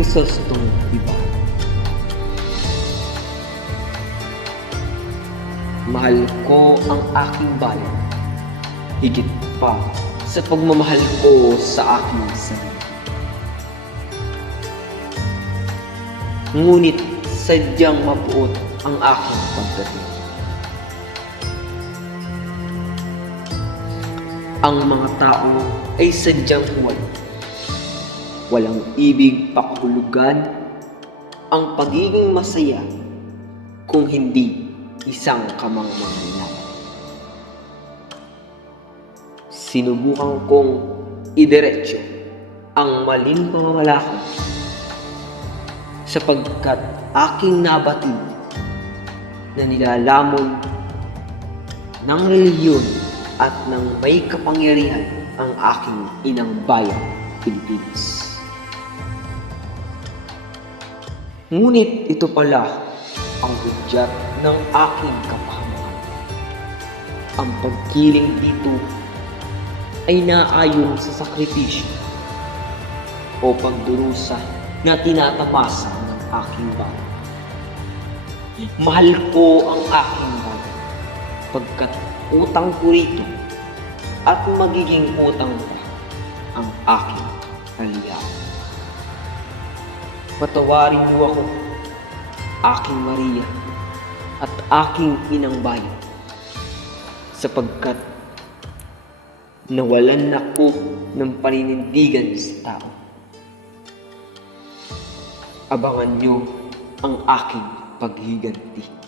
Chrysostom iba. Mahal ko ang aking bayan, higit pa sa pagmamahal ko sa aking sarili. Ngunit sadyang mabuot ang aking pagdating. Ang mga tao ay sadyang huwad. Walang ibig pakahulugan ang pagiging masaya kung hindi isang kamangmangan lang. Sinubukan kong idiretso ang maling pamamalakad sapagkat aking nabatid na nilalamon ng relihiyon at ng may kapangyarihan ang aking inang bayan, Pilipinas. Ngunit ito pala ang hudyat ng aking kapahamakan. Ang pagkiling dito ay naayon sa sakripisyo o pagdurusa na tinatapasa ng aking bayan. Mahal ko ang aking bayan pagkat utang ko rito at magiging utang pa ang aking aliyaw. Patawarin niyo ako, aking Maria at aking inang bayan, sapagkat nawalan ako ng paninindigan sa tao. Abangan niyo ang aking paghiganti.